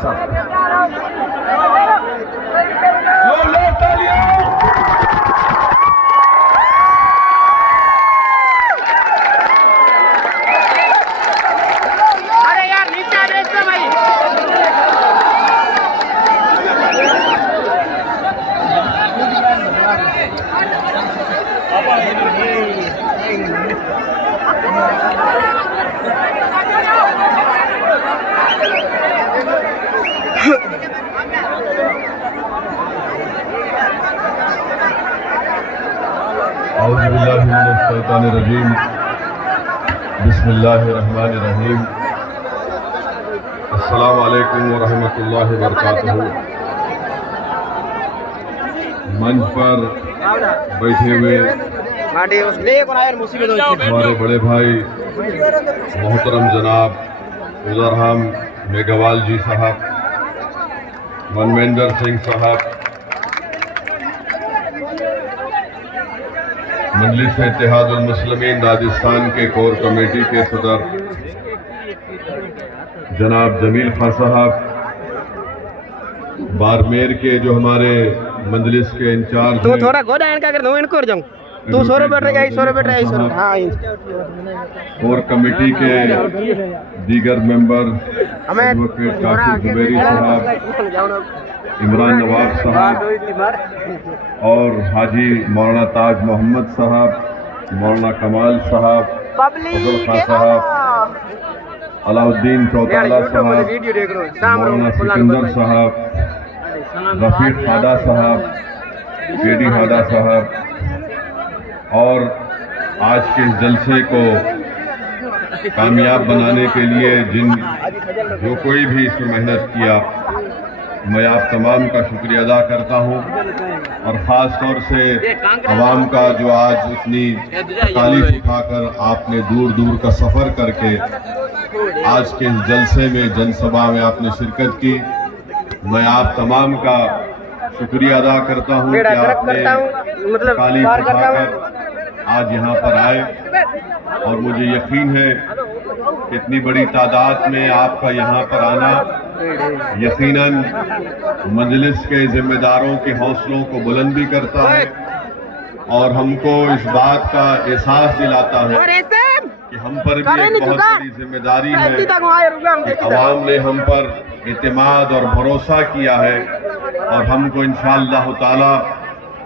औज़ुबिल्लाहिमिनश्शैतानिर्रजीम बिस्मिल्लाहिर्रहमानिर्रहीम अस्सलामु अलैकुम वरहमतुल्लाहि वबरकातुहू। मंच पर बैठे हुए हमारे बड़े भाई मोहतरम जनाब उज़रहम मेघवाल जी साहब, मनवेंद्र सिंह साहब, मजलिस इत्तेहादुल मुस्लिमीन राजस्थान के कोर कमेटी के सदर जनाब जमील खान साहब, बारमेर के जो हमारे मजलिस के इंचार्ज तो थोड़ा गोदा इनका अगर नो इनको जाऊं तो 100 रुपए हाँ कोर कमेटी के दीगर मेंबर एडवोकेट कासिम जुबैरी साहब, इमरान नवाब साहब और हाजी मौलाना ताज मोहम्मद साहब, मौलाना कमाल साहब, अब्दुल खान साहब, अलाउद्दीन चौटाला साहब, मौलाना सिकंदर साहब, रफीक हादा साहब, केडी हादा साहब और आज के इस जलसे को कामयाब बनाने के लिए जो कोई भी इसमें मेहनत किया, मैं आप तमाम का शुक्रिया अदा करता हूं और ख़ास तौर से अवाम का जो आज इतनी तकालीफ उठाकर आपने दूर दूर का सफ़र करके आज के इस जलसे में जनसभा में आपने शिरकत की, मैं आप तमाम का शुक्रिया अदा करता हूं कि आपने तकालीफ उठाकर आज यहाँ पर आए और मुझे यकीन है कि इतनी बड़ी तादाद में आपका यहाँ पर आना यकीनन मजलिस के जिम्मेदारों के हौसलों को बुलंद भी करता है और हमको इस बात का एहसास दिलाता है कि हम पर भी एक बहुत बड़ी जिम्मेदारी है कि अवाम ने हम पर इत्मीनान और भरोसा किया है और हमको इंशाअल्लाह ताला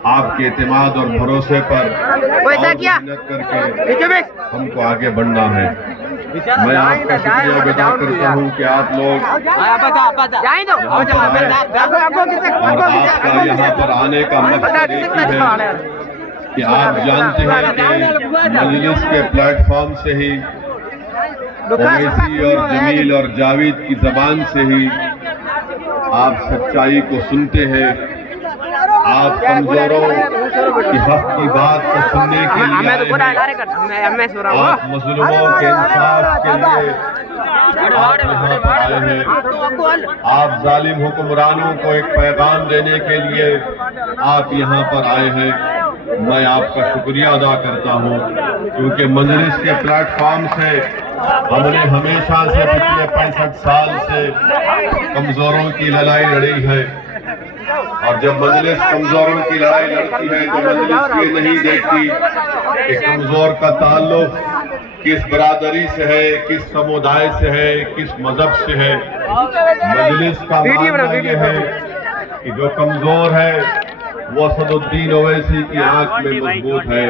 आपके इत्मीनान और भरोसे पर मेहनत करके हमको आगे बढ़ना है। मैं आपका शुक्रिया अदा करता हूँ कि आप लोग और आपका यहाँ पर आने का मकसद एक ही है कि आप जानते हैं कि मजलिस के प्लेटफॉर्म से ही ओवैसी और जमील और जावेद की जबान से ही आप सच्चाई को सुनते हैं, आप कमजोरों की हक की बात को सुनने के लिए आए हैं, आप मजलूमों के इंसाफ के लिए आप यहाँ पर आए हैं, आप जालिम हुक्मरानों को एक पैगाम देने के लिए आप यहाँ पर आए हैं। मैं आपका शुक्रिया अदा करता हूँ क्योंकि मजलिस के प्लेटफॉर्म से हमने हमेशा से पिछले 65 साल से कमजोरों की लड़ाई लड़ी है और जब मजलिस कमजोरों की लड़ाई लड़ती है तो मजलिस ये नहीं देखती कि कमजोर का ताल्लुक किस बरादरी से है, किस समुदाय से है, किस मजहब से है। मजलिस का मानना यह है कि जो कमजोर है वो असदुद्दीन ओवैसी की आंख में मजबूत है।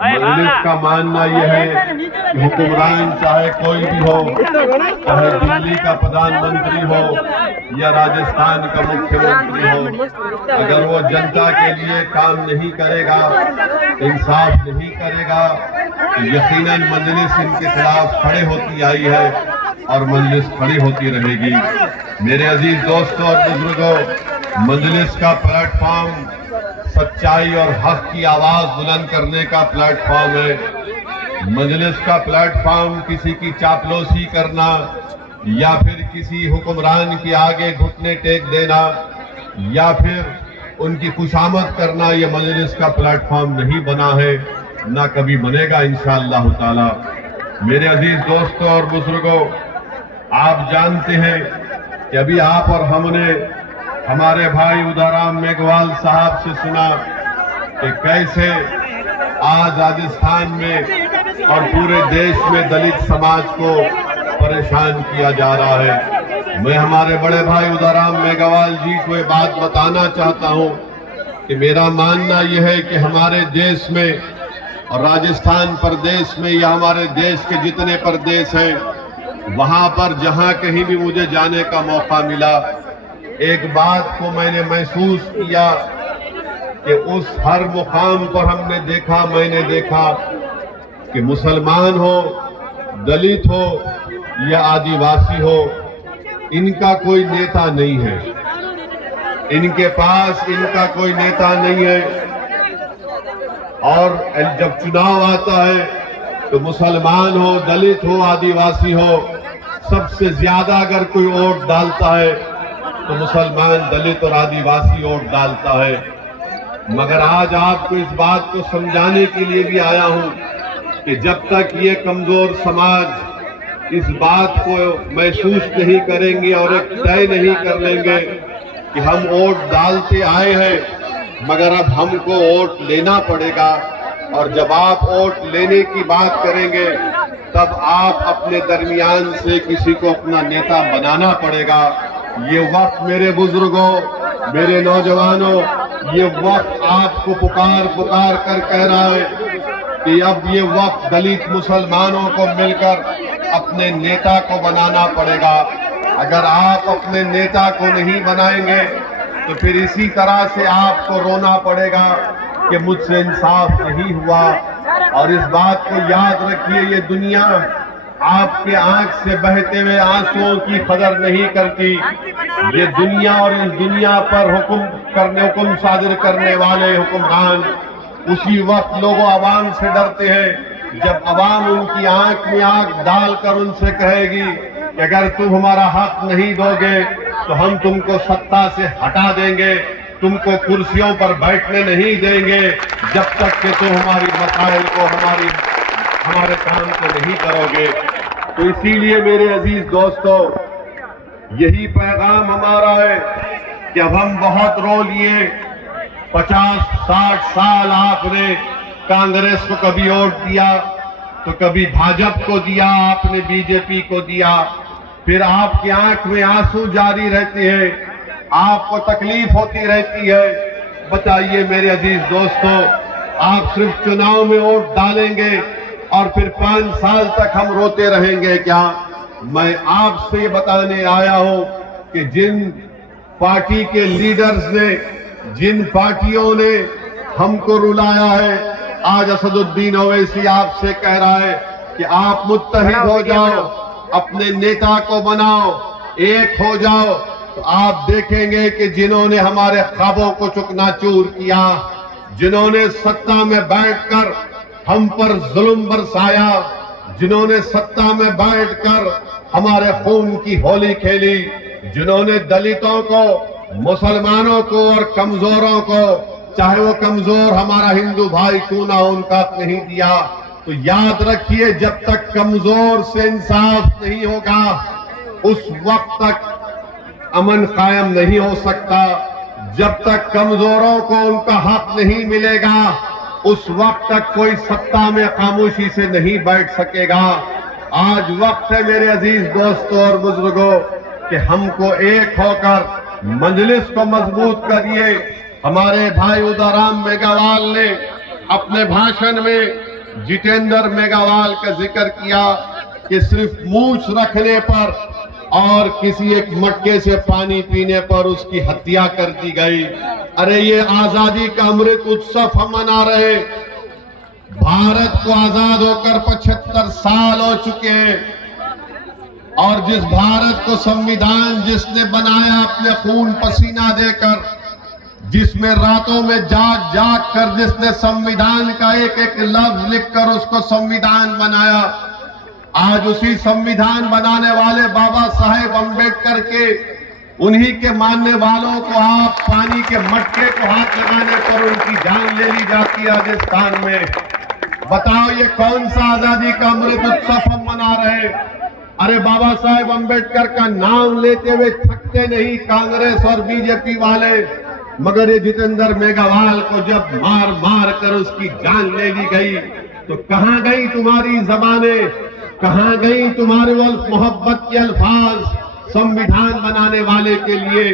मजलिस का मानना यह है कि हुक्मरान चाहे कोई भी हो, चाहे दिल्ली का प्रधानमंत्री हो या राजस्थान का मुख्यमंत्री हो, अगर वो जनता के लिए काम नहीं करेगा, इंसाफ नहीं करेगा तो यकीनन मजलिस इनके खिलाफ खड़े होती आई है और मजलिस खड़ी होती रहेगी। मेरे अजीज दोस्तों और बुजुर्गों, मजलिस का प्लेटफॉर्म सच्चाई और हक की आवाज बुलंद करने का प्लेटफॉर्म है। मजलिस का प्लेटफॉर्म किसी की चापलूसी करना या फिर किसी हुक्मरान के आगे घुटने टेक देना या फिर उनकी खुशामद करना, ये मजलिस का प्लेटफॉर्म नहीं बना है, ना कभी बनेगा इंशाअल्लाह ताला। मेरे अजीज दोस्तों और बुजुर्गों, आप जानते हैं कि अभी आप और हमने हमारे भाई उदाराम मेघवाल साहब से सुना कि कैसे आज राजस्थान में और पूरे देश में दलित समाज को परेशान किया जा रहा है। मैं हमारे बड़े भाई उदाराम मेघवाल जी को ये बात बताना चाहता हूं कि मेरा मानना यह है कि हमारे देश में और राजस्थान प्रदेश में या हमारे देश के जितने प्रदेश हैं वहां पर जहां कहीं भी मुझे जाने का मौका मिला, एक बात को मैंने महसूस किया कि उस हर मुकाम पर मैंने देखा कि मुसलमान हो, दलित हो या आदिवासी हो, इनका कोई नेता नहीं है, इनके पास इनका कोई नेता नहीं है। और जब चुनाव आता है तो मुसलमान हो, दलित हो, आदिवासी हो, सबसे ज्यादा अगर कोई वोट डालता है तो मुसलमान, दलित और आदिवासी वोट डालता है। मगर आज आपको इस बात को समझाने के लिए भी आया हूं कि जब तक ये कमजोर समाज इस बात को महसूस नहीं करेंगे और एक तय नहीं कर लेंगे कि हम वोट डालते आए हैं मगर अब हमको वोट लेना पड़ेगा, और जब आप वोट लेने की बात करेंगे तब आप अपने दरमियान से किसी को अपना नेता बनाना पड़ेगा। ये वक्त मेरे बुजुर्गों, मेरे नौजवानों, ये वक्त आपको पुकार पुकार कर कह रहा है कि अब ये वक्त दलित मुसलमानों को मिलकर अपने नेता को बनाना पड़ेगा। अगर आप अपने नेता को नहीं बनाएंगे तो फिर इसी तरह से आपको रोना पड़ेगा कि मुझसे इंसाफ नहीं हुआ। और इस बात को याद रखिए, ये दुनिया आपके आंख से बहते हुए आंसुओं की कदर नहीं करती। ये दुनिया और इस दुनिया पर हुक्म सादिर करने वाले हुक्मरान उसी वक्त लोगों आवाम से डरते हैं जब आवाम उनकी आंख में आंख डालकर उनसे कहेगी कि अगर तुम हमारा हक नहीं दोगे तो हम तुमको सत्ता से हटा देंगे, तुमको कुर्सियों पर बैठने नहीं देंगे जब तक कि तुम हमारी मसाइल को, हमारे काम को नहीं करोगे। तो इसीलिए मेरे अजीज दोस्तों, यही पैगाम हमारा है कि अब हम बहुत रो लिए। 50-60 साल आपने कांग्रेस को कभी वोट दिया तो कभी भाजपा को दिया, आपने बीजेपी को दिया, फिर आपकी आंख में आंसू जारी रहते हैं, आपको तकलीफ होती रहती है। बताइए मेरे अजीज दोस्तों, आप सिर्फ चुनाव में वोट डालेंगे और फिर 5 साल तक हम रोते रहेंगे क्या? मैं आपसे ये बताने आया हूं कि जिन पार्टी के लीडर्स ने, जिन पार्टियों ने हमको रुलाया है, आज असदुद्दीन ओवैसी आपसे कह रहा है कि आप मुत्तहिद हो जाओ, अपने नेता को बनाओ, एक हो जाओ। तो आप देखेंगे कि जिन्होंने हमारे ख्वाबों को चुकनाचूर किया, जिन्होंने सत्ता में बैठकर हम पर जुल्म बरसाया, जिन्होंने सत्ता में बैठकर हमारे खून की होली खेली, जिन्होंने दलितों को, मुसलमानों को और कमजोरों को, चाहे वो कमजोर हमारा हिंदू भाई क्यों ना हो, उनका नहीं दिया। तो याद रखिए, जब तक कमजोर से इंसाफ नहीं होगा उस वक्त तक अमन कायम नहीं हो सकता। जब तक कमजोरों को उनका हक नहीं मिलेगा उस वक्त तक कोई सत्ता में खामोशी से नहीं बैठ सकेगा। आज वक्त है मेरे अजीज दोस्तों और बुजुर्गों कि हमको एक होकर मजलिस को मजबूत करिए। हमारे भाई उदाराम मेघवाल ने अपने भाषण में जितेंद्र मेघवाल का जिक्र किया कि सिर्फ मूछ रखने पर और किसी एक मटके से पानी पीने पर उसकी हत्या कर दी गई। अरे ये आजादी का अमृत उत्सव हम मना रहे। भारत को आजाद होकर 75 साल हो चुके हैं और जिस भारत को संविधान जिसने बनाया अपने खून पसीना देकर, जिसमें रातों में जाग जाग कर जिसने संविधान का एक एक लफ्ज लिखकर उसको संविधान बनाया, आज उसी संविधान बनाने वाले बाबा साहेब अम्बेडकर के उन्हीं के मानने वालों को आप पानी के मटके को हाथ लगाने पर उनकी जान ले ली जाती है राजस्थान में। बताओ ये कौन सा आजादी का अमृत उत्सव हम मना रहे? अरे बाबा साहेब अंबेडकर का नाम लेते हुए थकते नहीं कांग्रेस और बीजेपी वाले, मगर ये जितेंद्र मेघवाल को जब मार मार कर उसकी जान ले ली गई तो कहां गई तुम्हारी जबानें, कहां गई तुम्हारे वो मोहब्बत के अल्फाज संविधान बनाने वाले के लिए।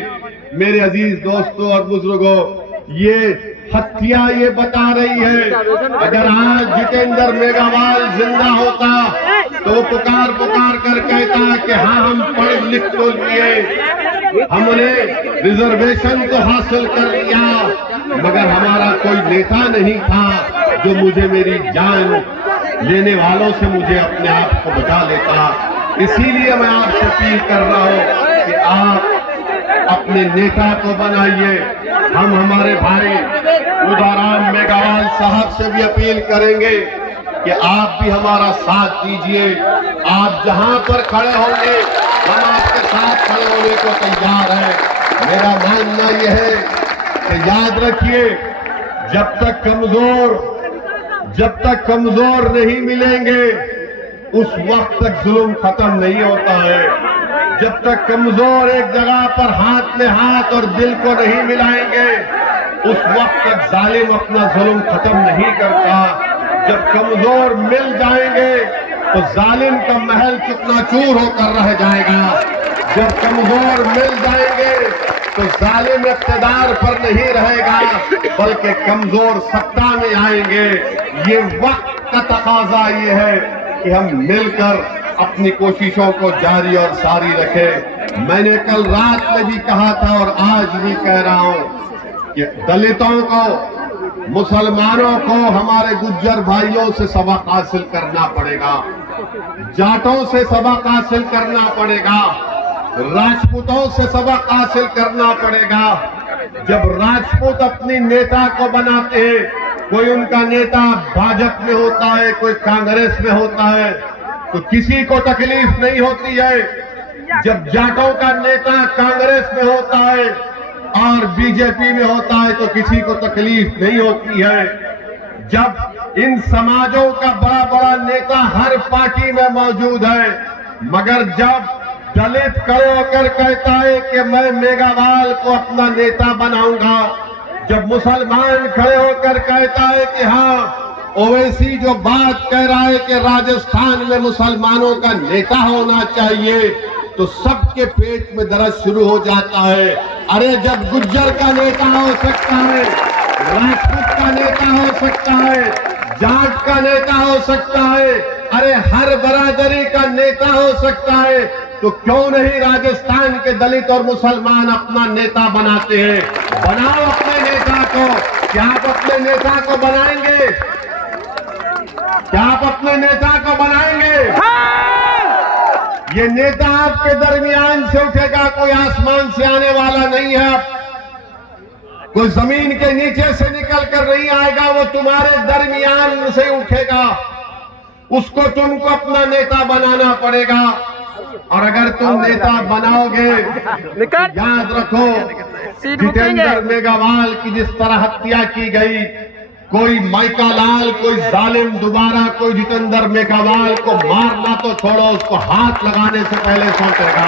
मेरे अजीज दोस्तों और बुजुर्गों, ये हत्या ये बता रही है, अगर आज जितेंद्र मेघवाल जिंदा होता तो पुकार पुकार कर कहता कि हाँ हम पढ़ लिख तो लिए, हमने रिजर्वेशन तो हासिल कर लिया, मगर हमारा कोई नेता नहीं था जो मुझे मेरी जान लेने वालों से मुझे अपने आप को बचा लेता। इसीलिए मैं आपसे अपील कर रहा हूं कि आप अपने नेता को बनाइए। हम हमारे भाई उदाराम मेघवाल साहब से भी अपील करेंगे कि आप भी हमारा साथ दीजिए। आप जहां पर खड़े होंगे हम आपके साथ खड़े होने को तैयार हैं। मेरा मानना यह है कि याद रखिए, जब तक कमजोर नहीं मिलेंगे उस वक्त तक जुल्म खत्म नहीं होता है। जब तक कमजोर एक जगह पर हाथ में हाथ और दिल को नहीं मिलाएंगे उस वक्त तक जालिम अपना जुल्म खत्म नहीं करता। जब कमजोर मिल जाएंगे तो जालिम का महल चूकनाचूर होकर रह जाएगा। जब कमजोर मिल जाएंगे तो जालिम इक़्तिदार पर नहीं रहेगा बल्कि कमजोर सत्ता में आएंगे। ये वक्त का तकाजा ये है कि हम मिलकर अपनी कोशिशों को जारी और सारी रखें। मैंने कल रात में भी कहा था और आज भी कह रहा हूं कि दलितों को, मुसलमानों को, हमारे गुज्जर भाइयों से सबक हासिल करना पड़ेगा, जाटों से सबक हासिल करना पड़ेगा, राजपूतों से सबक हासिल करना पड़ेगा। जब राजपूत अपनी नेता को बनाते हैं, कोई उनका नेता भाजपा में होता है, कोई कांग्रेस में होता है, तो किसी को तकलीफ नहीं होती है। जब जाटों का नेता कांग्रेस में होता है और बीजेपी में होता है तो किसी को तकलीफ नहीं होती है। जब इन समाजों का बड़ा बड़ा नेता हर पार्टी में मौजूद है, मगर जब दलित खड़े होकर कहता है कि मैं मेघवाल को अपना नेता बनाऊंगा, जब मुसलमान खड़े होकर कहता है कि हाँ ओवैसी जो बात कह रहा है कि राजस्थान में मुसलमानों का नेता होना चाहिए, तो सबके पेट में दर्द शुरू हो जाता है। अरे जब गुज्जर का नेता हो सकता है, राजपूत का नेता हो सकता है, जाट का नेता हो सकता है, अरे हर बरादरी का नेता हो सकता है, तो क्यों नहीं राजस्थान के दलित और मुसलमान अपना नेता बनाते हैं? बनाओ अपने नेता को। क्या आप अपने नेता को बनाएंगे? क्या आप अपने नेता को बनाएंगे? ये नेता आपके दरमियान से उठेगा, कोई आसमान से आने वाला नहीं है, कोई जमीन के नीचे से निकल कर नहीं आएगा, वो तुम्हारे दरमियान से उठेगा। उसको तुमको अपना नेता बनाना पड़ेगा। और अगर तुम नेता बनाओगे तो याद रखो, जितेंद्र मेघवाल की जिस तरह हत्या की गई, कोई माइका लाल, कोई जालिम दोबारा कोई जितेंद्र मेघवाल को मारना तो छोड़ो, उसको हाथ लगाने से पहले सोचेगा।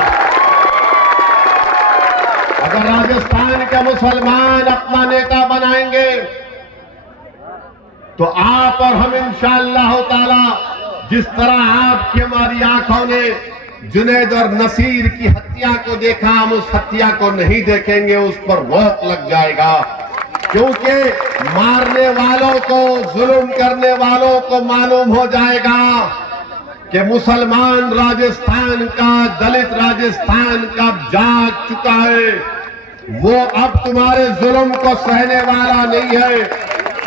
अगर राजस्थान के मुसलमान अपना नेता बनाएंगे तो आप और हम इंशाअल्लाह ताला, जिस तरह आपकी हमारी आंखों ने जुनैद और नसीर की हत्या को देखा, हम उस हत्या को नहीं देखेंगे, उस पर रोक लग जाएगा। क्योंकि मारने वालों को, जुल्म करने वालों को मालूम हो जाएगा कि मुसलमान राजस्थान का, दलित राजस्थान का जाग चुका है। वो अब तुम्हारे जुल्म को सहने वाला नहीं है,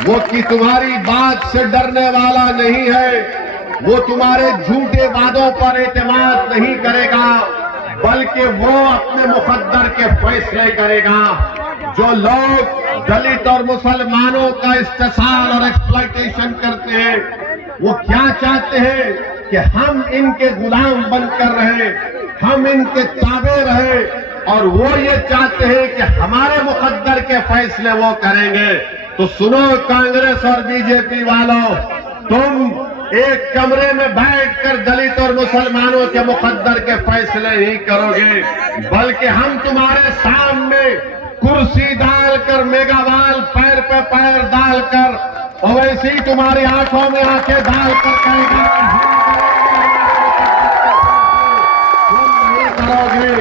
वो कि तुम्हारी बात से डरने वाला नहीं है, वो तुम्हारे झूठे वादों पर एतमाद नहीं करेगा, बल्कि वो अपने मुकद्दर के फैसले करेगा। जो लोग दलित और मुसलमानों का इस्तेसाल और एक्सप्लॉयटेशन करते हैं, वो क्या चाहते हैं कि हम इनके गुलाम बनकर रहे, हम इनके ताबे रहे, और वो ये चाहते हैं कि हमारे मुकद्दर के फैसले वो करेंगे। तो सुनो कांग्रेस और बीजेपी वालों, तुम एक कमरे में बैठकर दलित और मुसलमानों के मुकद्दर के फैसले नहीं करोगे, बल्कि हम तुम्हारे सामने कुर्सी डालकर, मेगावाल पैर पे पैर डालकर, वैसे ही तुम्हारी आंखों में आंखें डालकर कहेंगे करोगे।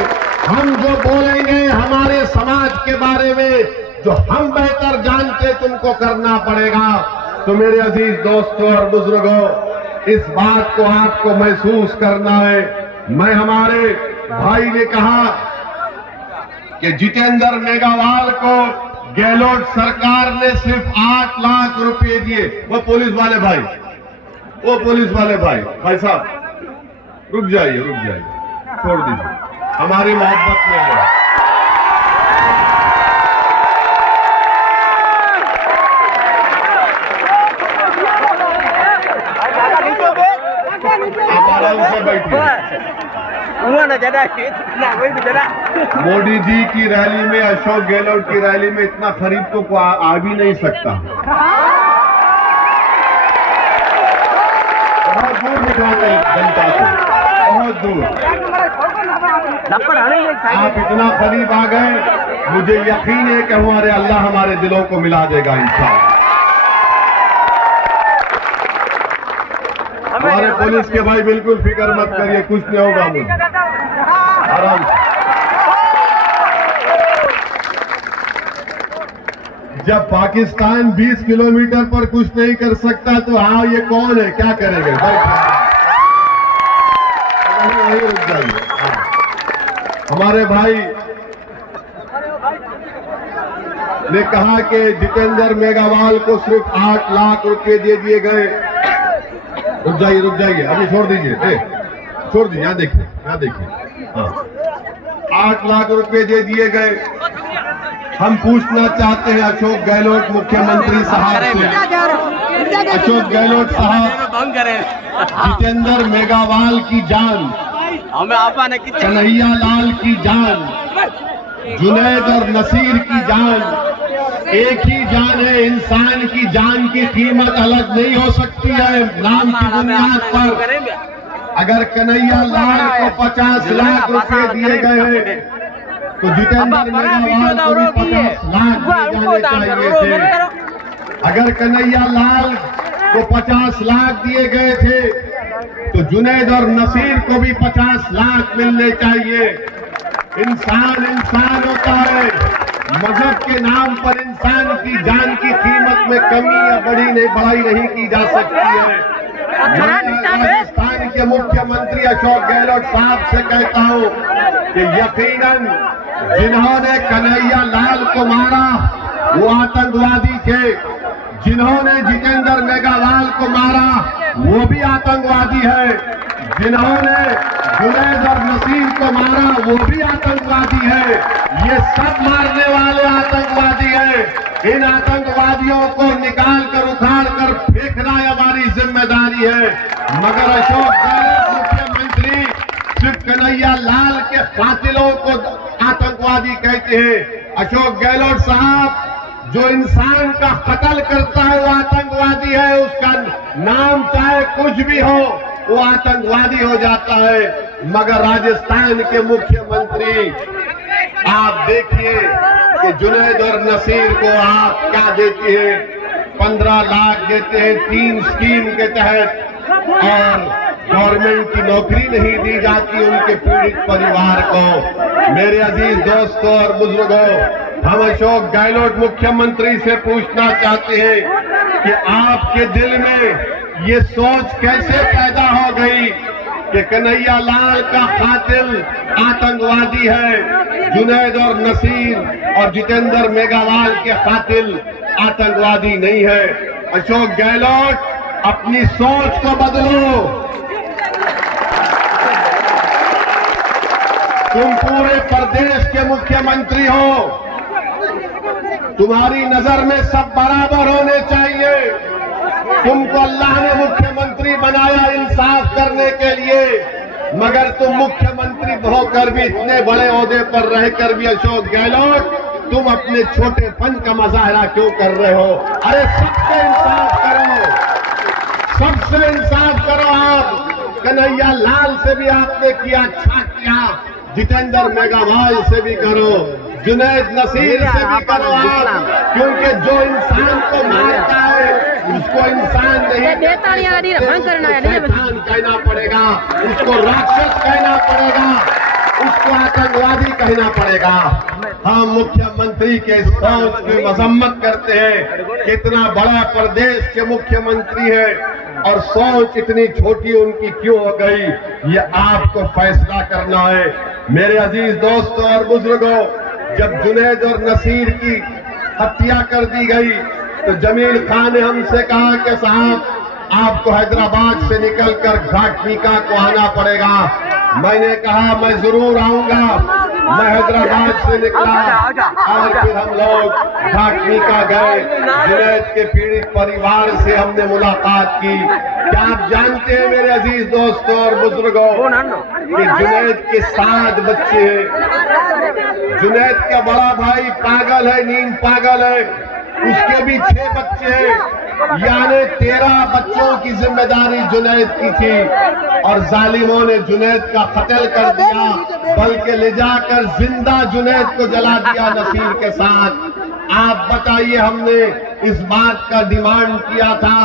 हम जो बोलेंगे हमारे समाज के बारे में, जो हम बेहतर जानते, तुमको करना पड़ेगा। तो मेरे अजीज दोस्तों और बुजुर्गों, इस बात को आपको महसूस करना है। मैं, हमारे भाई ने कहा कि जितेंद्र मेघवाल को गहलोत सरकार ने सिर्फ 8 लाख रुपए दिए। वो पुलिस वाले भाई, भाई साहब रुक जाइए, छोड़ दीजिए, हमारी मोहब्बत में है। आप आराम से बैठिए। मोदी जी की रैली में, अशोक गहलोत की रैली में इतना खरीद तो आ भी नहीं सकता। बहुत दूर निकालते जनता को, बहुत दूर। आप इतना करीब आ गए, मुझे यकीन है कि हमारे अल्लाह हमारे दिलों को मिला देगा इंशाअल्लाह। हमारे पुलिस के भाई बिल्कुल फिक्र मत करिए, कुछ नहीं होगा, मुझे आराम से। जब पाकिस्तान 20 किलोमीटर पर कुछ नहीं कर सकता तो हाँ, ये कौन है, क्या करेंगे? वहीं रुक जाइए। हमारे भाई ने कहा कि जितेंद्र मेघवाल को सिर्फ 8 लाख रुपए दे दिए गए। रुक जाइए, अभी छोड़ दीजिए, यहाँ देखिए, हाँ, 8 लाख रुपए दे दिए गए। हम पूछना चाहते हैं अशोक गहलोत मुख्यमंत्री साहब से, अशोक गहलोत साहब, जितेंद्र मेघवाल की जान, कन्हैया लाल की जान, जुनैद और नसीर की जान एक ही जान है। इंसान की जान की कीमत अलग नहीं हो सकती है नाम की बुनियाद पर। अगर कन्हैया लाल को 50 लाख रुपए दिए गए हैं तो जितेंद्र मेघवाल को भी 50 लाख दिए जाने चाहिए थे। अगर कन्हैया लाल को 50 लाख दिए गए थे तो जुनैद और नसीर को भी 50 लाख मिलने चाहिए। इंसान होता है, मजहब के नाम पर इंसान की जान की कीमत में कमी या बढ़ाई नहीं की जा सकती है। राजस्थान के मुख्यमंत्री अशोक गहलोत साहब से कहता हूं कि यकीनन जिन्होंने कन्हैया लाल को मारा वो आतंकवादी थे, जिन्होंने जितेंद्र मेघवाल को मारा वो भी आतंकवादी है, जिन्होंने जुनैद और नसीर को मारा वो भी आतंकवादी है। ये सब मारने वाले आतंकवादी हैं। इन आतंकवादियों को निकाल कर, उखाड़ कर फेंकना हमारी जिम्मेदारी है। मगर अशोक गहलोत मुख्यमंत्री सिर्फ कन्हैया लाल के कातिलों को आतंकवादी कहते हैं। अशोक गहलोत साहब, जो इंसान का कत्ल करता है वो आतंकवादी है, उसका नाम चाहे कुछ भी हो वो आतंकवादी हो जाता है। मगर राजस्थान के मुख्यमंत्री, आप देखिए कि जुनैद और नसीर को आप क्या देते हैं, 15 लाख देते हैं 3 स्कीम के तहत, और गवर्नमेंट की नौकरी नहीं दी जाती उनके पीड़ित परिवार को। मेरे अजीज दोस्तों और बुजुर्गों, हम अशोक गहलोत मुख्यमंत्री से पूछना चाहते हैं कि आपके दिल में ये सोच कैसे पैदा हो गई कि कन्हैया लाल का कातिल आतंकवादी है, जुनैद और नसीर और जितेंद्र मेघवाल के कातिल आतंकवादी नहीं है। अशोक गहलोत, अपनी सोच को बदलो। तुम पूरे प्रदेश के मुख्यमंत्री हो, तुम्हारी नजर में सब बराबर होने चाहिए। तुमको अल्लाह ने मुख्यमंत्री बनाया इंसाफ करने के लिए, मगर तुम मुख्यमंत्री होकर भी, इतने बड़े ओहदे पर रहकर भी अशोक गहलोत, तुम अपने छोटेपन का मुजाहरा क्यों कर रहे हो? अरे सबसे इंसाफ करो, सबसे इंसाफ करो आप। कन्हैया लाल से भी आपने किया, अच्छा किया। जितेंद्र मेघवाल से भी करो, जुनैद नसीर से भी करो आप, क्योंकि जो इंसान को मारता है उसको इंसान नहीं, शैतान कहना पड़ेगा, उसको राक्षस कहना पड़ेगा, उसको आतंकवादी कहना पड़ेगा। हम मुख्यमंत्री के सोच की मजम्मत करते हैं, कितना बड़ा प्रदेश के मुख्यमंत्री है और सोच इतनी छोटी उनकी क्यों हो गई, ये आपको फैसला करना है। मेरे अजीज दोस्तों और बुजुर्गों, जब जुनैद और नसीर की हत्या कर दी गई तो जमील खान ने हमसे कहा कि साहब आपको हैदराबाद से निकलकर घाटनिका को आना पड़ेगा। मैंने कहा मैं जरूर आऊंगा। मैं हैदराबाद से निकला और फिर हम लोग घाटनिका गए। जुनैद के पीड़ित परिवार से हमने मुलाकात की। क्या आप जानते हैं मेरे अजीज दोस्तों और बुजुर्गों कि जुनैद के 7 बच्चे हैं। जुनैद का बड़ा भाई पागल है, नींद पागल है, उसके भी 6 बच्चे हैं, यानी 13 बच्चों की जिम्मेदारी जुनैद की थी और जालिमों ने जुनैद का कत्ल कर दिया, बल्कि ले जाकर जिंदा जुनैद को जला दिया नसीर के साथ। आप बताइए, हमने इस बात का डिमांड किया था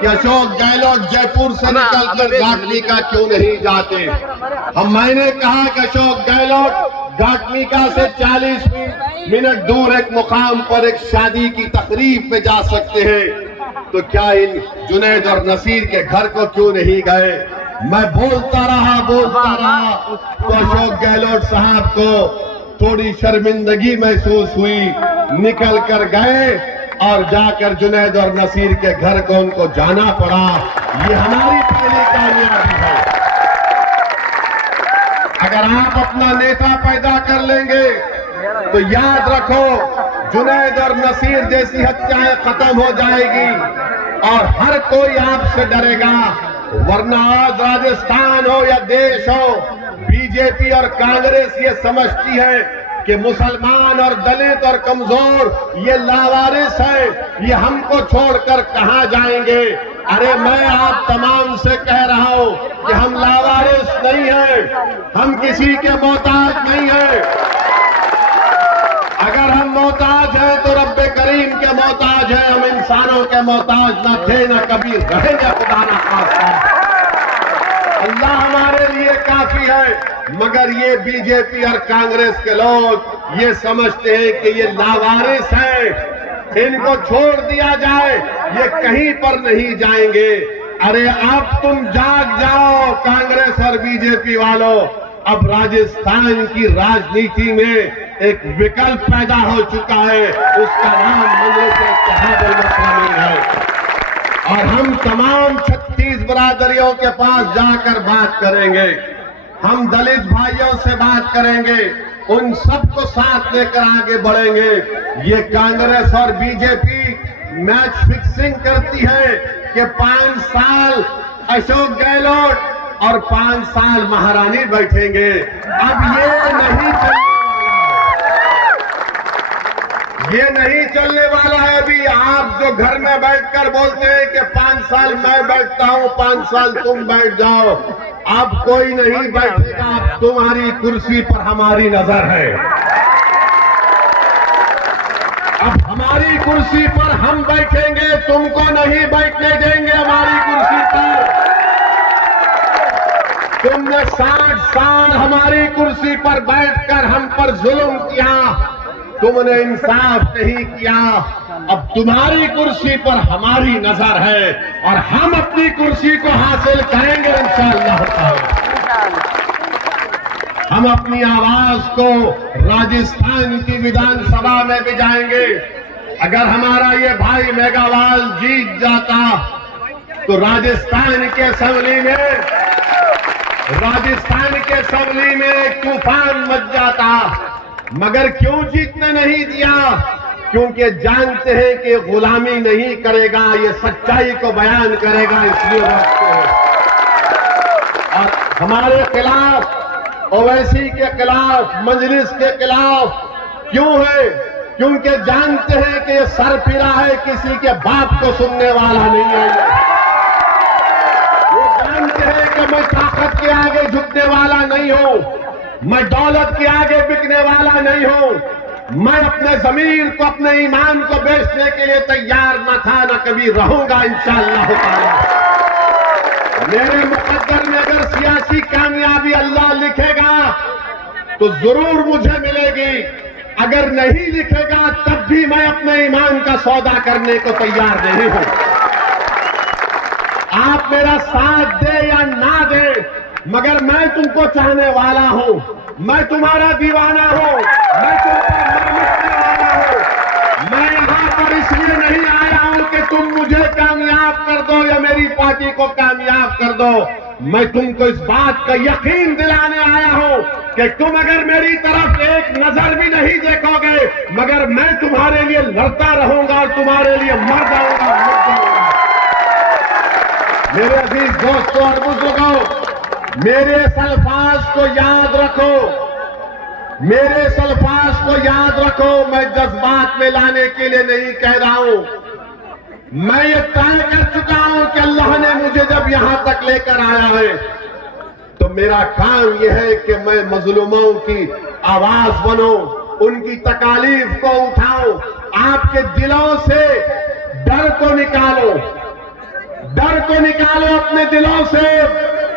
कि अशोक गहलोत जयपुर से निकलकर घाटनिका क्यों नहीं जाते। मैंने कहा कि अशोक गहलोत घाटनिका से 40 मिनट दूर एक मुकाम पर एक शादी की तकरीब में जा सकते हैं, तो क्या इन जुनैद और नसीर के घर को क्यों नहीं गए। मैं बोलता रहा तो अशोक गहलोत साहब को थोड़ी शर्मिंदगी महसूस हुई, निकल कर गए और जाकर जुनैद और नसीर के घर को उनको जाना पड़ा। ये हमारी पहली कामयाबी है। अगर आप अपना नेता पैदा कर लेंगे तो याद रखो जुनैद और नसीर जैसी हत्याएं खत्म हो जाएगी और हर कोई आपसे डरेगा। वरना आज राजस्थान हो या देश हो, बीजेपी और कांग्रेस ये समझती है कि मुसलमान और दलित और कमजोर ये लावारिस है, ये हमको छोड़कर कहां जाएंगे। अरे मैं आप तमाम से कह रहा हूं कि हम लावारिस नहीं हैं, हम किसी के मोहताज नहीं हैं। अगर हम मोहताज हैं तो रब्बे करीम के मोहताज हैं, हम इंसानों के मोहताज न थे न कभी रहेंगे। खुदा ना खास्ता, अल्लाह हमारे लिए काफी है। मगर ये बीजेपी और कांग्रेस के लोग ये समझते हैं कि ये लावारिस है, इनको छोड़ दिया जाए, ये कहीं पर नहीं जाएंगे। अरे अब तुम जाग जाओ कांग्रेस और बीजेपी वालों, अब राजस्थान की राजनीति में एक विकल्प पैदा हो चुका है, उसका नाम मजलिस-ए-इत्तेहाद है। और हम तमाम 36 बरादरियों के पास जाकर बात करेंगे, हम दलित भाइयों से बात करेंगे, उन सबको साथ लेकर आगे बढ़ेंगे। ये कांग्रेस और बीजेपी मैच फिक्सिंग करती है कि 5 साल अशोक गहलोत और 5 साल महारानी बैठेंगे। अब ये नहीं चलने वाला है। अभी आप जो घर में बैठकर बोलते हैं कि 5 साल मैं बैठता हूं, 5 साल तुम बैठ जाओ, अब कोई नहीं बैठेगा। अब तुम्हारी कुर्सी पर हमारी नजर है, अब हमारी कुर्सी पर हम बैठेंगे, तुमको नहीं बैठने देंगे हमारी कुर्सी पर। तुमने 60 साल हमारी कुर्सी पर बैठकर हम पर जुल्म किया, तुमने इंसाफ नहीं किया। अब तुम्हारी कुर्सी पर हमारी नजर है और हम अपनी कुर्सी को हासिल करेंगे इंशाअल्लाह ताला। हम अपनी आवाज को राजस्थान की विधानसभा में भी जाएंगे। अगर हमारा ये भाई मेघवाल जीत जाता तो राजस्थान के असेंबली में एक तूफान मच जाता। मगर क्यों जीतने नहीं दिया? क्योंकि जानते हैं कि गुलामी नहीं करेगा, ये सच्चाई को बयान करेगा, इसलिए रोकते हैं। और हमारे खिलाफ, ओवैसी के खिलाफ, मजलिस के खिलाफ क्यों है? क्योंकि जानते हैं कि ये सरफिरा है, किसी के बाप को सुनने वाला नहीं है। मैं ताकत के आगे झुकने वाला नहीं हूं, मैं दौलत के आगे बिकने वाला नहीं हूं। मैं अपने जमीर को, अपने ईमान को बेचने के लिए तैयार न था, न कभी रहूंगा इंशाअल्लाह ताला। मेरे मुकद्दर में अगर सियासी कामयाबी अल्लाह लिखेगा तो जरूर मुझे मिलेगी, अगर नहीं लिखेगा तब भी मैं अपने ईमान का सौदा करने को तैयार नहीं हूं। आप मेरा साथ दे या ना दे, मगर मैं तुमको चाहने वाला हूं, मैं तुम्हारा दीवाना हूं, मैं तुमको मानने वाला हूं। मैं यहां पर इसलिए नहीं आया हूं कि तुम मुझे कामयाब कर दो या मेरी पार्टी को कामयाब कर दो। मैं तुमको इस बात का यकीन दिलाने आया हूं कि तुम अगर मेरी तरफ एक नजर भी नहीं देखोगे, मगर मैं तुम्हारे लिए लड़ता रहूंगा और तुम्हारे लिए मर जाऊंगा, मर जाऊंगा। मेरे अजीज दोस्तों और बुजुर्गों, मेरे इस अल्फाज को याद रखो, मेरे इस अल्फाज को याद रखो। मैं जज्बात में लाने के लिए नहीं कह रहा हूं, मैं ये तय कर चुका हूं कि अल्लाह ने मुझे जब यहां तक लेकर आया है तो मेरा काम यह है कि मैं मजलूमों की आवाज बनूं, उनकी तकालीफ को उठाऊं, आपके दिलों से डर को निकालो, डर को निकालो अपने दिलों से।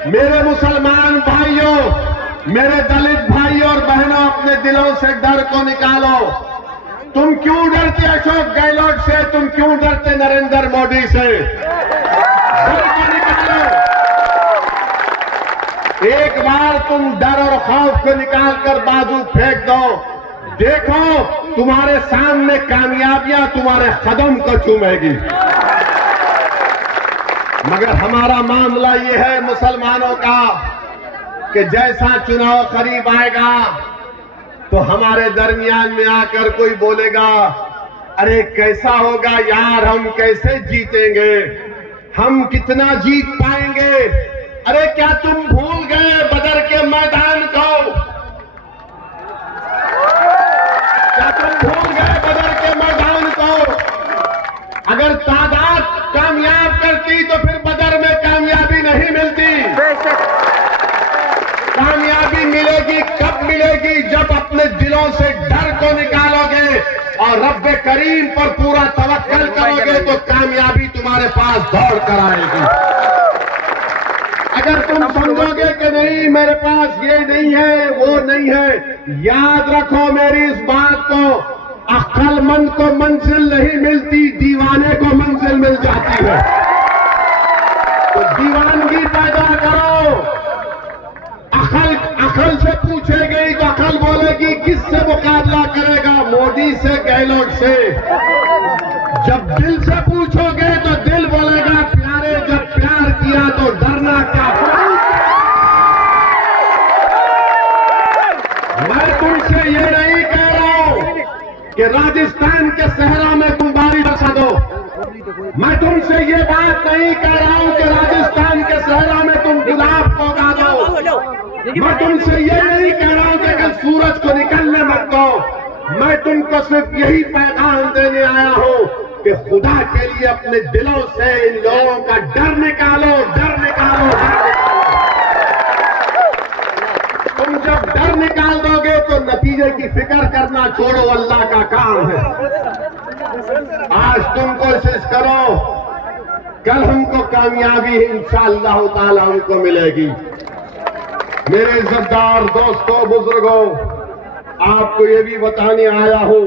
मेरे मुसलमान भाइयों, मेरे दलित भाइयों और बहनों, अपने दिलों से डर को निकालो। तुम क्यों डरते अशोक गहलोत से, तुम क्यों डरते नरेंद्र मोदी से? डर को निकालो। एक बार तुम डर और खौफ को निकालकर बाजू फेंक दो, देखो तुम्हारे सामने कामयाबियां तुम्हारे कदम को चूमेगी। मगर हमारा मामला ये है मुसलमानों का कि जैसा चुनाव करीब आएगा तो हमारे दरमियान में आकर कोई बोलेगा, अरे कैसा होगा यार, हम कैसे जीतेंगे, हम कितना जीत पाएंगे। अरे क्या तुम भूल गए बदर के मैदान को? क्या तुम भूल गए बदर के मैदान को? अगर तादाद कामयाब करती तो फिर बदर में कामयाबी नहीं मिलती। कामयाबी मिलेगी कब मिलेगी? जब अपने दिलों से डर को निकालोगे और रब्बे करीम पर पूरा तवक्कल करोगे तो कामयाबी तुम्हारे पास दौड़ कर आएगी। अगर तुम समझोगे कि नहीं मेरे पास ये नहीं है, वो नहीं है, याद रखो मेरी इस बात को, अक्लमंद को मंजिल नहीं मिलती, दीवाने को मंजिल मिल जाती है। तो दीवानगी पैदा करो। अकल से पूछेगी तो अकल बोलेगी किससे मुकाबला करेगा, मोदी से, गहलोत से। जब दिल से पूछोगे तो दिल बोलेगा प्यारे, जब प्यार किया तो डरना क्या। मैं तुमसे ये नहीं कह रहा हूं कि राजस्थान के सहरा में तुम बारिश बरसा दो। मैं तुमसे ये बात नहीं कह रहा हूं कि राजस्थान के सहरा में तुम गुलाब को उगा दो। मैं तुमसे ये नहीं कह रहा हूं कि अगर सूरज को निकलने मत दो। मैं तुमको सिर्फ यही पैगाम देने आया हूं कि खुदा के लिए अपने दिलों से इन लोगों का डर निकालो, डर निकालो, डर निकालो। तुम जब डर निकाल दोगे तो नतीजे की फिक्र करना छोड़ो, अल्लाह का काम है। आज तुम कोशिश करो, कल हमको कामयाबी इंशाअल्लाह ताला हमको मिलेगी। मेरे इज्जतदार दोस्तों, बुजुर्गों, आपको ये भी बताने आया हूं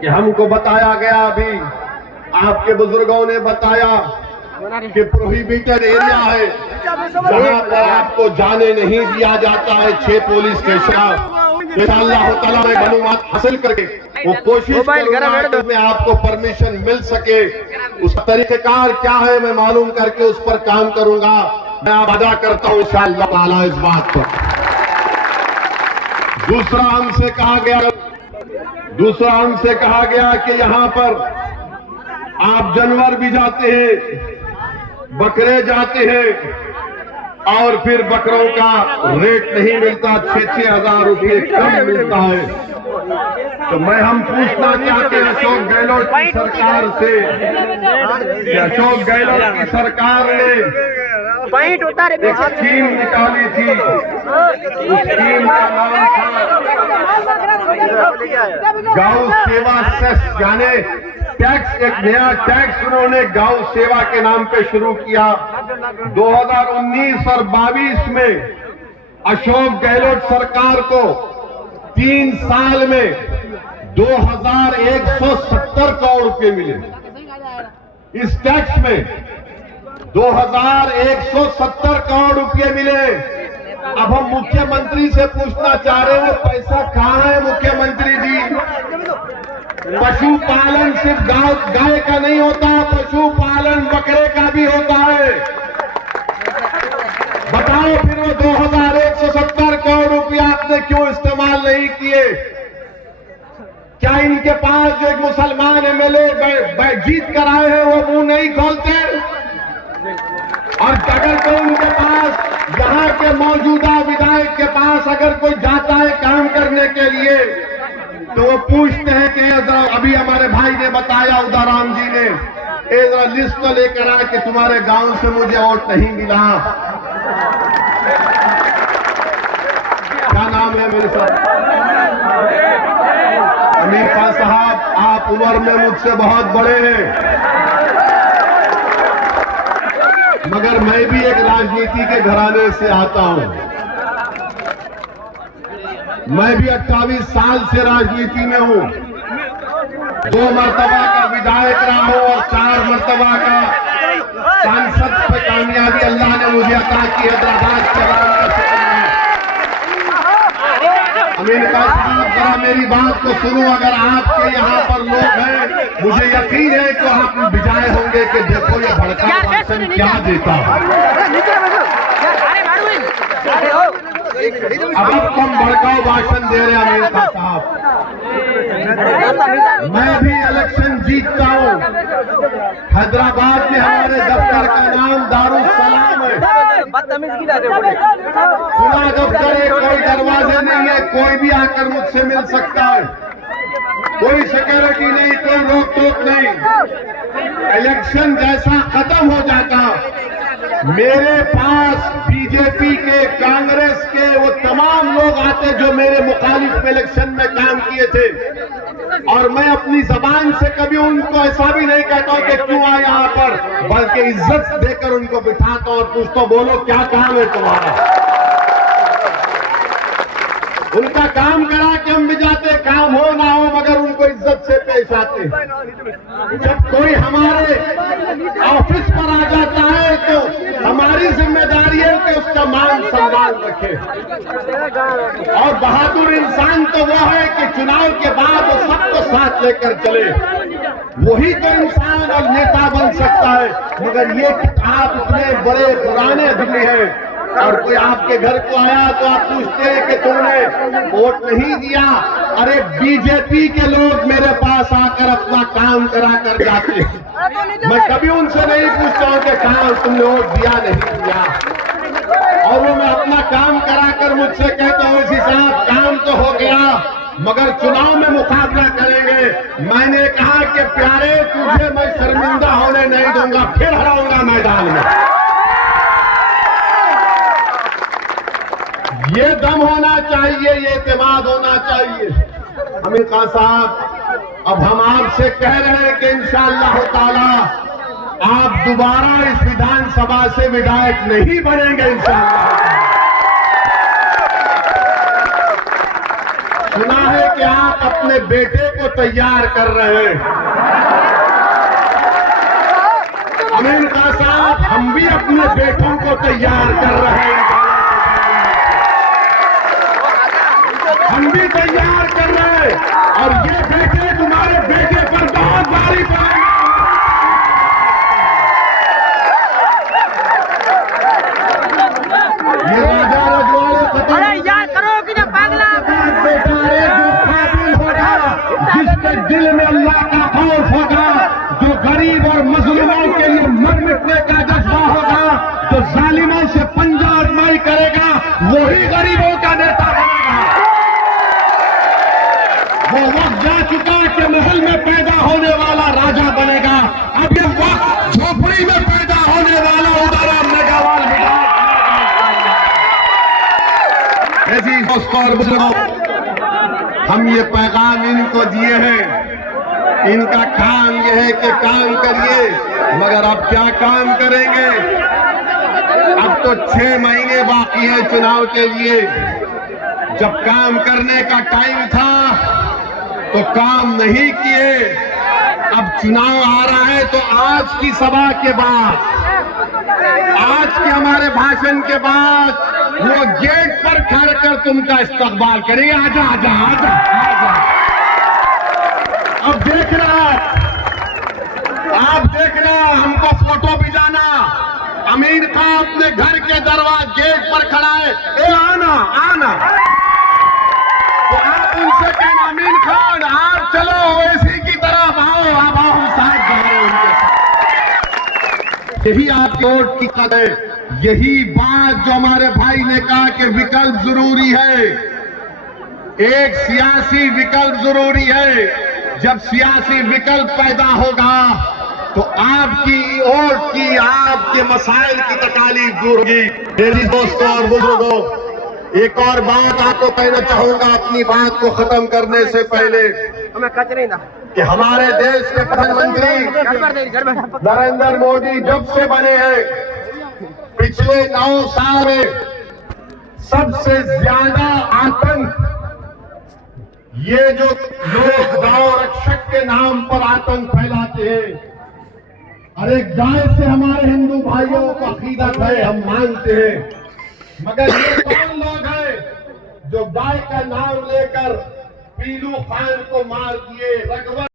कि हमको बताया गया, अभी आपके बुजुर्गों ने बताया कि प्रोहिबिटेड एरिया है जहां पर आपको जाने नहीं दिया जाता है। 6 पुलिस स्टेशन इंशाअल्लाह ताला में मालूमात हासिल करके वो कोशिश करूंगा कि उसमें आपको परमिशन मिल सके। उस तरीकेकार क्या है मैं मालूम करके उस पर काम करूंगा। मैं वादा करता हूं इंशाअल्लाह ताला इस बात पर। दूसरा हमसे कहा गया कि यहां पर आप जानवर भी जाते हैं, बकरे जाते हैं और फिर बकरों का रेट नहीं मिलता, 6-6 हजार रुपये कम मिलता है। तो हम पूछना चाहते हैं अशोक गहलोत की सरकार से कि अशोक गहलोत की सरकार ने पॉइंट उतारे एक स्कीम निकाली थी, उस स्कीम का नाम था गौ सेवा सेस, यानी टैक्स, एक नया टैक्स उन्होंने गौ सेवा के नाम पे शुरू किया। 2019 और 22 में अशोक गहलोत सरकार को 3 साल में 2170 करोड़ रुपए मिले। इस टैक्स में 2170 करोड़ रुपए मिले। अब हम मुख्यमंत्री से पूछना चाह रहे हैं, पैसा कहां है मुख्यमंत्री जी? पशुपालन सिर्फ गाय का नहीं होता, पशुपालन बकरे का भी होता है। बताओ फिर वो 2170 करोड़ रुपया आपने क्यों इस्तेमाल नहीं किए? क्या इनके पास जो एक मुसलमान एमएलए जीत कर आए हैं वो मुंह नहीं खोलते? और अगर कोई उनके पास, यहाँ के मौजूदा विधायक के पास अगर कोई जाता है काम करने के लिए, तो वो पूछते हैं कि अभी हमारे भाई ने बताया, उदाराम जी ने, जरा लिस्ट तो लेकर आ कि तुम्हारे गांव से मुझे वोट नहीं मिला। क्या नाम है मेरे साथ? अमीर खान साहब, आप उम्र में मुझसे बहुत बड़े हैं, मगर मैं भी एक राजनीति के घराने से आता हूं। मैं भी 28 साल से राजनीति में हूं। 2 मर्तबा का विधायक रहा हूं और 4 मर्तबा का सांसद पे कामयाबी अल्लाह ने मुझे अता की। हैदराबाद के अमीर खान साहब, जरा मेरी बात को सुनो। अगर आपके यहाँ पर लोग हैं, मुझे यकीन है कि आप विजय होंगे कि देखो ये भड़का भाषण क्या देता है। अब हम भड़काऊ भाषण दे रहे हैं अमीर खान साहब। मैं भी इलेक्शन जीतता हूँ। हैदराबाद में हमारे दफ्तर का नाम दारुल सलाम है। खुला दफ्तर है, कोई दरवाजे नहीं है, कोई भी आकर मुझसे मिल सकता है, कोई सिक्योरिटी नहीं, कोई रोक टोक नहीं। इलेक्शन जैसा खत्म हो जाता, मेरे पास बीजेपी के, कांग्रेस के वो तमाम लोग आते जो मेरे मुखालिफ में इलेक्शन में काम किए थे, और मैं अपनी जबान से कभी उनको ऐसा भी नहीं कहता हूं कि क्यों आए यहाँ पर, बल्कि इज्जत देकर उनको बिठाता हूं और पूछता, बोलो क्या काम है तुम्हारा? उनका काम करा के हम भी जाते, काम हो ना हो, मगर उनको इज्जत से पेश आते। जब कोई हमारे ऑफिस पर आ जाता है तो हमारी जिम्मेदारी है कि उसका मान सम्मान रखे। और बहादुर इंसान तो वो है कि चुनाव के बाद वो सबको साथ लेकर चले, वही तो इंसान और नेता बन सकता है। मगर ये कि आप इतने बड़े पुराने आदमी हैं और कोई आपके घर को आया तो आप पूछते हैं कि तुमने वोट नहीं दिया। अरे बीजेपी के लोग मेरे पास आकर अपना काम करा कर जाते हैं, मैं कभी उनसे नहीं पूछता हूं कि कहाँ तुमने वोट दिया नहीं दिया, और वो मैं अपना काम करा कर मुझसे कहता हूं इसी साहब काम तो हो गया, मगर चुनाव में मुकाबला करेंगे। मैंने कहा कि प्यारे तुझे मैं शर्मिंदा होने नहीं दूंगा, फिर हराऊंगा मैदान में। ये दम होना चाहिए, ये एतमाद होना चाहिए। अमीर खान साहब, अब हम आपसे कह रहे हैं कि इंशाअल्लाह ताला आप दोबारा इस विधानसभा से विधायक नहीं बनेंगे इंशाअल्लाह। सुना है कि आप अपने बेटे को तैयार कर रहे हैं। अमीर खान साहब, हम भी अपने बेटों को तैयार कर रहे हैं, हम भी तैयार कर रहे हैं, और ये बेटे तुम्हारे बेटे पर बहुत भारी पड़ेंगे। ये राजा रजवाड़े खत्म, अरे यार करो कि ना पागला बेटा है जो काबिल होगा, जिसके दिल में अल्लाह का खौफ होगा, जो गरीब और मजलूमों के लिए मर मिटने का जज्बा होगा, जो जालिमों से पंजा आजमाई करेगा, वही गरीबों का नेता बनेगा। वो वक्त जा चुका कि महल में पैदा होने वाला राजा बनेगा, अब ये वक्त झोपड़ी में पैदा होने वाला उदाराम मेघवाल और बुजुर्गों, हम ये पैगाम इनको दिए हैं। इनका काम यह है कि काम करिए, मगर अब क्या काम करेंगे? अब तो 6 महीने बाकी है चुनाव के लिए। जब काम करने का टाइम था तो काम नहीं किए। अब चुनाव आ रहा है तो आज की सभा के बाद, आज के हमारे भाषण के बाद वो गेट पर खड़ कर तुमका इस्तकबाल करेंगे। आजा आजा आजा आजा। अब देखना, आप देखना, हमको फोटो भी जाना। अमीन खान अपने घर के दरवाजे गेट पर खड़ा है, ए आना आना। तो आप उनसे कहना, अमीन खान आप चलो ओवैसी की तरफ आओ, आप आओ, हम साथ जा रहे हैं उनके साथ। यही आपकी वोट की कदर है। यही बात जो हमारे भाई ने कहा कि विकल्प जरूरी है, एक सियासी विकल्प जरूरी है। जब सियासी विकल्प पैदा होगा तो आपकी वोट की, आपके मसाइल की तकालीफ दूर होगी। मेरी दोस्तों और बुजुर्गों, एक और बात आपको कहना चाहूंगा अपनी बात को खत्म करने से पहले, कि हमारे देश के प्रधानमंत्री नरेंद्र मोदी जब से बने हैं, पिछले 9 साल में सबसे ज्यादा आतंक, ये जो लोग गांव रक्षक के नाम पर आतंक फैलाते हैं, अरे गाय से हमारे हिंदू भाइयों को अकीदत है, हम मानते हैं, मगर ये कौन लोग हैं जो गाय का नाम लेकर पीलू खान को मार दिए, रघुवर